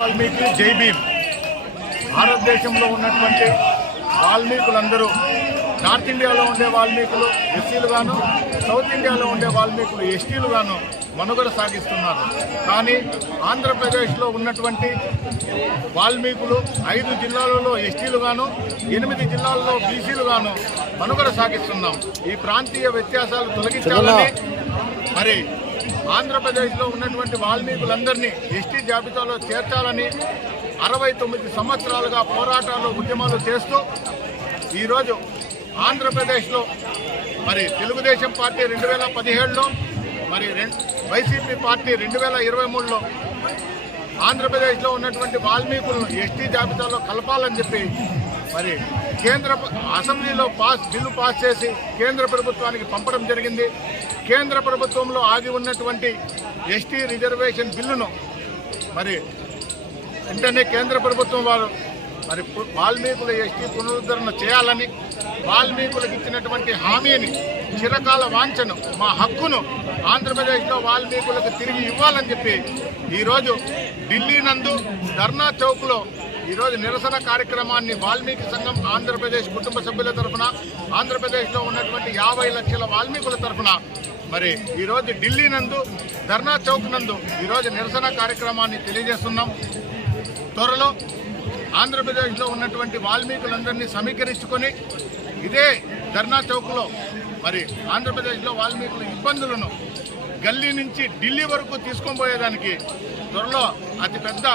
వాల్మీకి జై భీమ్. భారతదేశంలో ఉన్నటువంటి వాల్మీకులందరూ నార్త్ ఇండియాలో ఉండే వాల్మీకులు ఎస్సీలు గాను సౌత్ ఇండియాలో ఉండే వాల్మీకులు ఎస్టీలు గాను మనుగడ సాగిస్తున్నారు. కానీ ఆంధ్రప్రదేశ్లో ఉన్నటువంటి వాల్మీకులు ఐదు జిల్లాలలో ఎస్టీలు గాను ఎనిమిది జిల్లాల్లో బీసీలు గాను మనుగడ సాగిస్తున్నాం. ఈ ప్రాంతీయ వ్యత్యాసాలు తొలగించాలని మరి ఆంధ్రప్రదేశ్లో ఉన్నటువంటి వాల్మీకులందరినీ ఎస్టీ జాబితాలో చేర్చాలని అరవై తొమ్మిది సంవత్సరాలుగా పోరాటాలు ఉద్యమాలు చేస్తూ ఈరోజు ఆంధ్రప్రదేశ్లో మరి తెలుగుదేశం పార్టీ రెండు వేల పదిహేడులో మరి వైసీపీ పార్టీ రెండు వేల ఇరవై మూడులో ఆంధ్రప్రదేశ్లో ఉన్నటువంటి వాల్మీకులను ఎస్టీ జాబితాలో కలపాలని చెప్పి మరి కేంద్ర అసెంబ్లీలో పాస్ బిల్లు పాస్ చేసి కేంద్ర ప్రభుత్వానికి పంపడం జరిగింది. కేంద్ర ప్రభుత్వంలో ఆగి ఉన్నటువంటి ఎస్టీ రిజర్వేషన్ బిల్లును మరి వెంటనే కేంద్ర ప్రభుత్వం వారు మరి వాల్మీకుల ఎస్టీ పునరుద్ధరణ చేయాలని వాల్మీకులకు ఇచ్చినటువంటి హామీని చిరకాల వాంఛను మా హక్కును ఆంధ్రప్రదేశ్లో వాల్మీకులకు తిరిగి ఇవ్వాలని చెప్పి ఈరోజు ఢిల్లీ నందు ధర్నా చౌక్లో ఈరోజు నిరసన కార్యక్రమాన్ని వాల్మీకి సంఘం ఆంధ్రప్రదేశ్ కుటుంబ సభ్యుల తరఫున ఆంధ్రప్రదేశ్లో ఉన్నటువంటి యాభై లక్షల వాల్మీకుల తరఫున మరి ఈరోజు ఢిల్లీ నందు ధర్నా చౌక్ నందు ఈరోజు నిరసన కార్యక్రమాన్ని తెలియజేస్తున్నాం. త్వరలో ఆంధ్రప్రదేశ్లో ఉన్నటువంటి వాల్మీకులందరినీ సమీకరించుకొని ఇదే ధర్నా చౌక్లో మరి ఆంధ్రప్రదేశ్లో వాల్మీకుల ఇబ్బందులను గల్లీ నుంచి ఢిల్లీ వరకు తీసుకొని పోయేదానికి త్వరలో అతిపెద్ద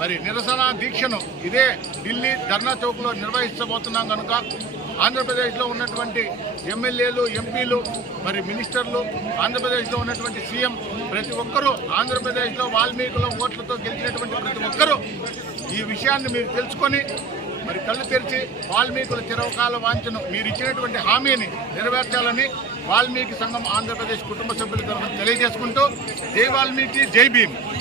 మరి నిరసన దీక్షను ఇదే ఢిల్లీ ధర్నా చౌక్లో నిర్వహించబోతున్నాం కనుక ఆంధ్రప్రదేశ్లో ఉన్నటువంటి ఎమ్మెల్యేలు ఎంపీలు మరి మినిస్టర్లు ఆంధ్రప్రదేశ్లో ఉన్నటువంటి సీఎం ప్రతి ఒక్కరూ ఆంధ్రప్రదేశ్లో వాల్మీకుల ఓట్లతో గెలిచినటువంటి ప్రతి ఒక్కరూ ఈ విషయాన్ని మీరు తెలుసుకొని మరి కళ్ళు తెరిచి వాల్మీకుల చిరవకాల వాంఛను మీరు ఇచ్చినటువంటి హామీని నెరవేర్చాలని వాల్మీకి సంఘం ఆంధ్రప్రదేశ్ కుటుంబ సభ్యుల తరఫున తెలియజేసుకుంటూ జై వాల్మీకి జై భీమ్.